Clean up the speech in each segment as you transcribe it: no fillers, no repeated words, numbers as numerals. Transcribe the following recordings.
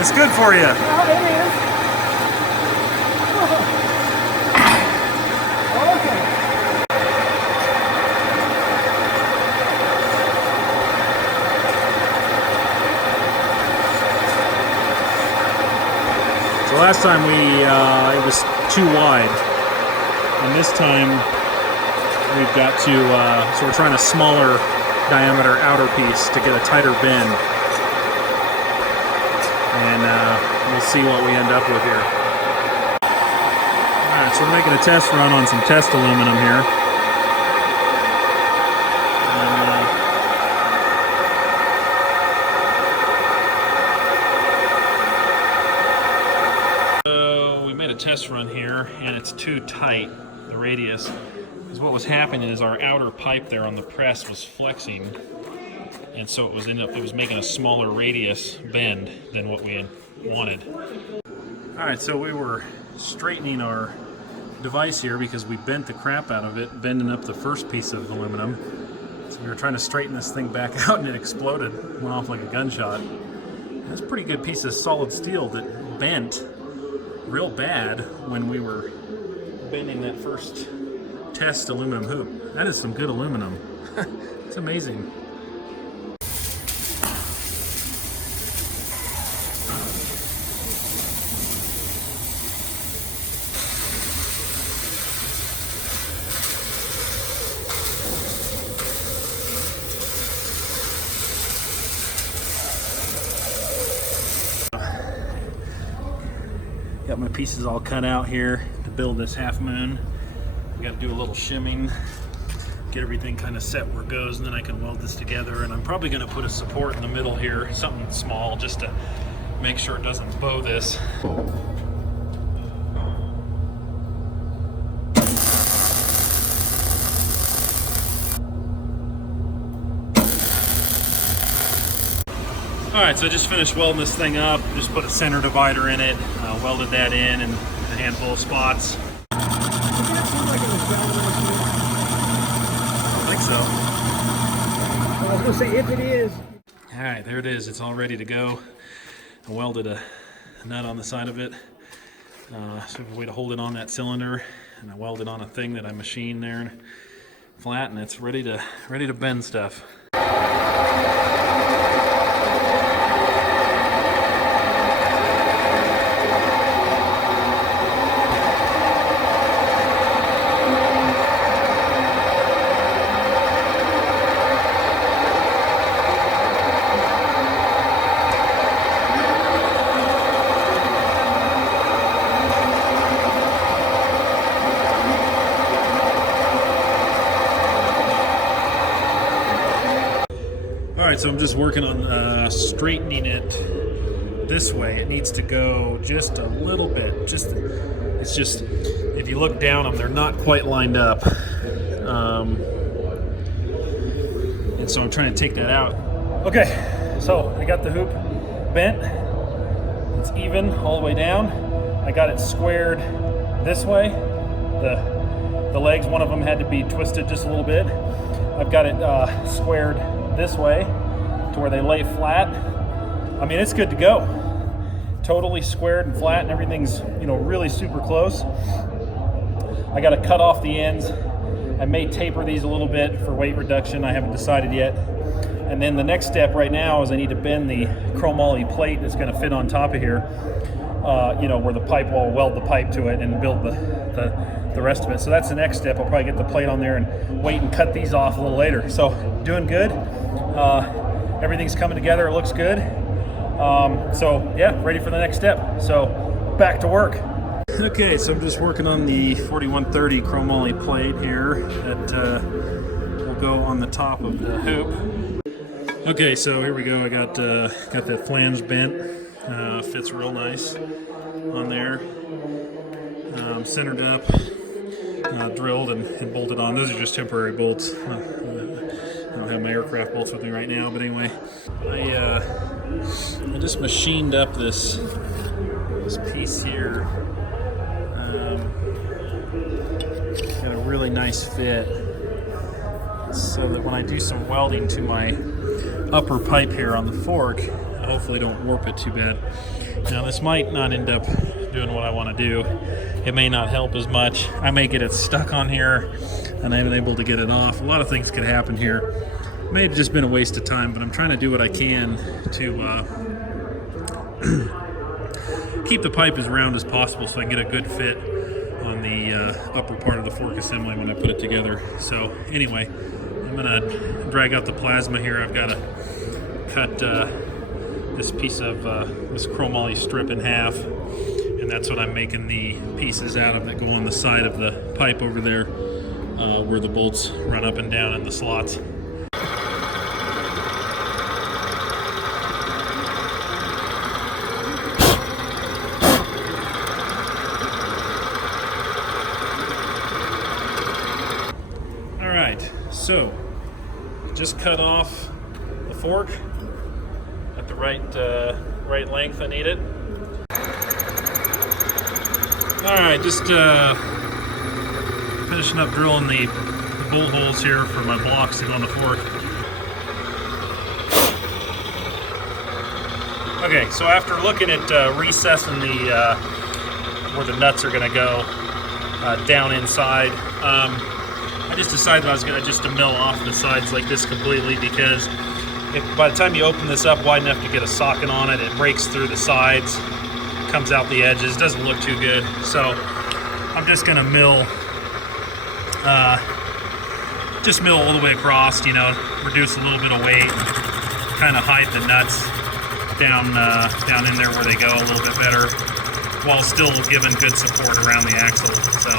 It's good for you. Oh, it is. Okay. So last time it was too wide, and this time we've got to, so we're trying a smaller diameter outer piece to get a tighter bend. And we'll see what we end up with here. Alright, so we're making a test run on some test aluminum here. So we made a test run here, and it's too tight, the radius. Because what was happening is our outer pipe there on the press was flexing. And so it was making a smaller radius bend than what we had wanted. All right, so we were straightening our device here because we bent the crap out of it, bending up the first piece of aluminum. So we were trying to straighten this thing back out, and it exploded, went off like a gunshot. That's a pretty good piece of solid steel that bent real bad when we were bending that first test aluminum hoop. That is some good aluminum. It's amazing. Got my pieces all cut out here to build this half moon. I got to do a little shimming, get everything kind of set where it goes, and then I can weld this together. And I'm probably going to put a support in the middle here, something small, just to make sure it doesn't bow this. Alright, so I just finished welding this thing up, just put a center divider in it, welded that in a handful of spots. I think so. I was going to say, if it is. Alright, there it is. It's all ready to go. I welded a nut on the side of it. So a way to hold it on that cylinder, and I welded on a thing that I machined there flat, and it's ready to bend stuff. Alright, so I'm just working on straightening it this way. It needs to go just a little bit. It's just, if you look down them, they're not quite lined up. And so I'm trying to take that out. Okay, so I got the hoop bent. It's even all the way down. I got it squared this way. The legs, one of them had to be twisted just a little bit. I've got it squared this way to where they lay flat. I mean, it's good to go. Totally squared and flat, and everything's, really super close. I got to cut off the ends. I may taper these a little bit for weight reduction. I haven't decided yet. And then the next step right now is I need to bend the chromoly plate that's going to fit on top of here. Where the pipe will weld the pipe to it and build the rest of it. So that's the next step. I'll probably get the plate on there and wait and cut these off a little later. So doing good. Everything's coming together. It looks good. So yeah, ready for the next step. So back to work. Okay, so I'm just working on the 4130 chromoly plate here that will go on the top of the hoop. Okay, so here we go. I got that flange bent. Fits real nice on there. Centered up, drilled and bolted on. Those are just temporary bolts. I don't have my aircraft bolts with me right now, but anyway, I just machined up this piece here. Got a really nice fit, so that when I do some welding to my upper pipe here on the fork, hopefully don't warp it too bad. Now this might not end up doing what I want to do. It may not help as much. I may get it stuck on here and I'm able to get it off. A lot of things could happen here. It may have just been a waste of time, but I'm trying to do what I can to keep the pipe as round as possible so I can get a good fit on the upper part of the fork assembly when I put it together. So anyway, I'm gonna drag out the plasma here. I've got to cut this piece of this chromoly strip in half, and that's what I'm making the pieces out of that go on the side of the pipe over there where the bolts run up and down in the slots. So, just cut off the fork at the right length I need it. All right, just finishing up drilling the bolt holes here for my blocks to go on the fork. Okay, so after looking at recessing the where the nuts are going to go down inside. I just decided I was going to just mill off the sides like this completely, because by the time you open this up wide enough to get a socket on it, it breaks through the sides, comes out the edges, doesn't look too good. So I'm just going to mill all the way across, you know, reduce a little bit of weight, kind of hide the nuts down in there where they go a little bit better, while still giving good support around the axle. So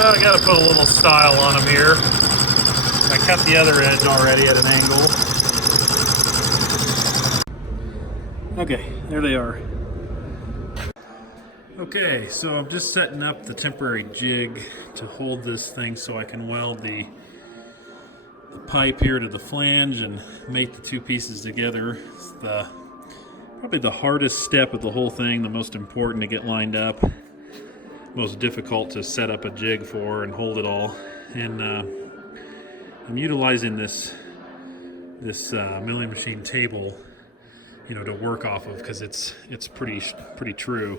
I gotta put a little style on them here. I cut the other edge already at an angle. Okay, there they are. Okay, so I'm just setting up the temporary jig to hold this thing so I can weld the pipe here to the flange and make the two pieces together. It's probably the hardest step of the whole thing, the most important to get lined up. Most difficult to set up a jig for and hold it all, and I'm utilizing this milling machine table, you know, to work off of, because it's pretty true.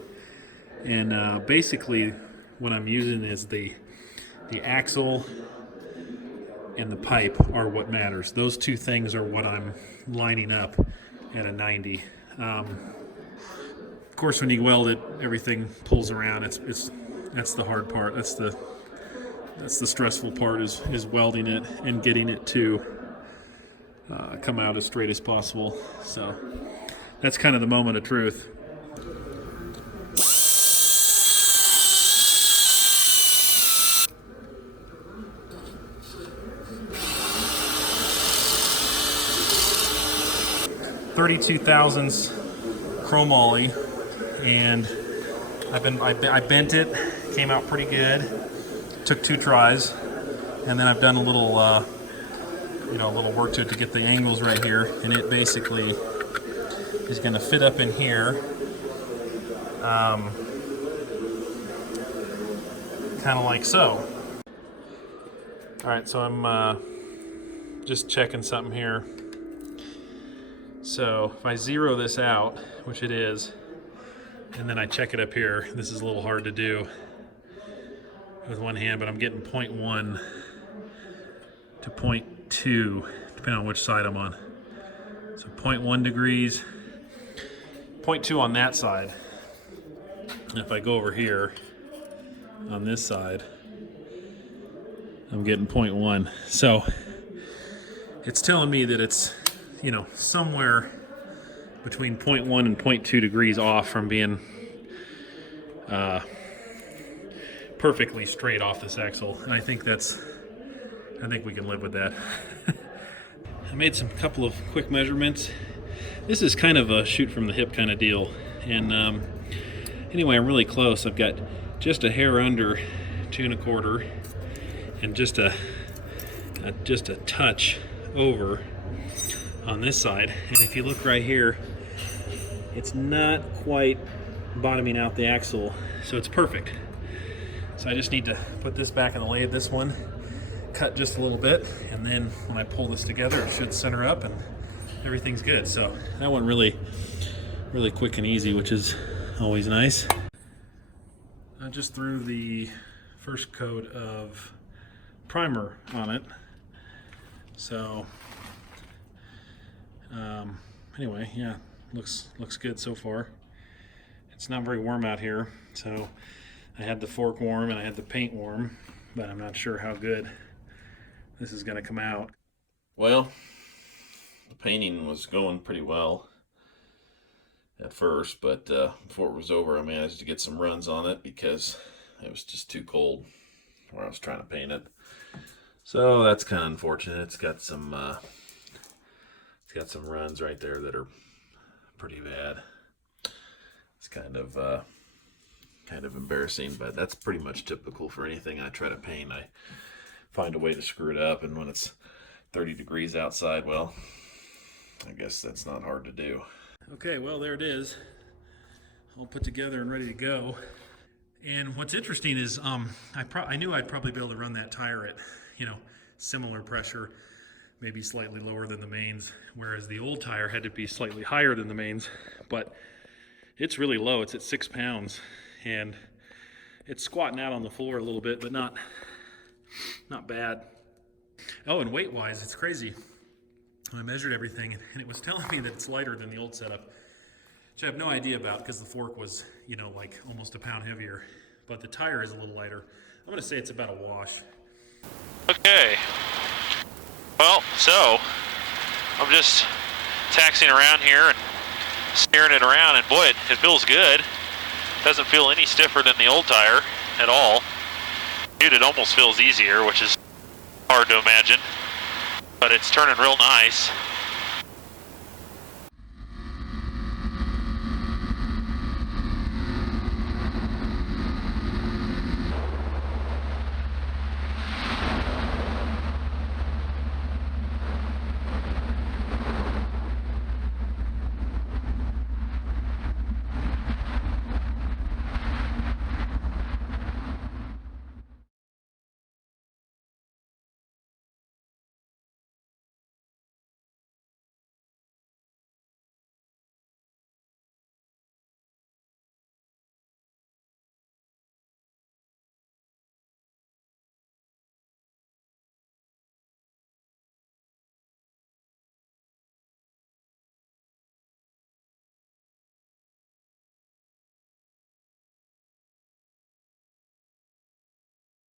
And basically, what I'm using is the axle and the pipe are what matters. Those two things are what I'm lining up at a 90. Of course, when you weld it, everything pulls around. That's the hard part. That's the stressful part is welding it and getting it to come out as straight as possible. So that's kind of the moment of truth. .32 thousandths chromoly, and I bent it, came out pretty good. Took 2 tries, and then I've done a little work to it to get the angles right here, and it basically is going to fit up in here, kind of like so. All right, so I'm just checking something here. So if I zero this out, which it is, and then I check it up here, this is a little hard to do with one hand, but I'm getting 0.1 to 0.2, depending on which side I'm on. So 0.1 degrees, 0.2 on that side. And if I go over here on this side, I'm getting 0.1. So it's telling me that it's, you know, somewhere between 0.1 and 0.2 degrees off from being perfectly straight off this axle, and I think we can live with that. I made some couple of quick measurements. This is kind of a shoot from the hip kind of deal, and anyway, I'm really close. I've got just a hair under 2 1/4, and just a touch over on this side. And if you look right here, it's not quite bottoming out the axle, so it's perfect. So I just need to put this back in the lathe, this one, cut just a little bit, and then when I pull this together, it should center up, and everything's good. So that went really quick and easy, which is always nice. I just threw the first coat of primer on it. So anyway, yeah, looks good so far. It's not very warm out here, so I had the fork warm and I had the paint warm, but I'm not sure how good this is going to come out. Well, the painting was going pretty well at first, but before it was over, I managed to get some runs on it because it was just too cold where I was trying to paint it. So that's kind of unfortunate. It's got some runs right there that are pretty bad. It's kind of embarrassing, but that's pretty much typical for anything I try to paint. I find a way to screw it up, and when it's 30 degrees outside, well, I guess that's not hard to do. Okay, well, there it is, all put together and ready to go. And what's interesting is I knew I'd probably be able to run that tire at, similar pressure, maybe slightly lower than the mains, whereas the old tire had to be slightly higher than the mains, but it's really low. It's at 6 pounds, and it's squatting out on the floor a little bit, but not bad. Oh, and weight-wise, it's crazy. I measured everything, and it was telling me that it's lighter than the old setup, which I have no idea about because the fork was, like almost a pound heavier. But the tire is a little lighter. I'm going to say it's about a wash. Okay. Well, so I'm just taxiing around here and steering it around, and boy, it feels good. Doesn't feel any stiffer than the old tire at all. Dude, it almost feels easier, which is hard to imagine. But it's turning real nice.